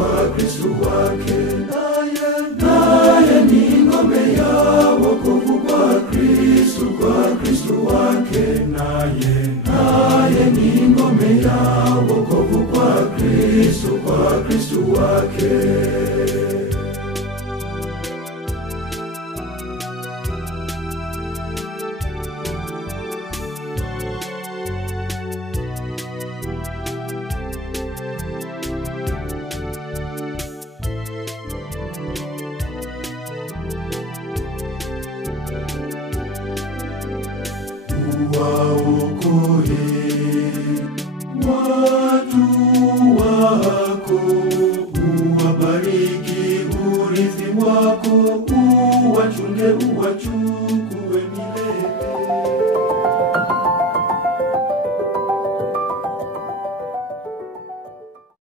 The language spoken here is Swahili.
kwa Kristo wake, naye ni ngome ya wokovu kwa Kristo wake, naye ni ngome ya wokovu kwa Kristo wake. Waokoe watu wako, uwabariki urithi wako, uwachunge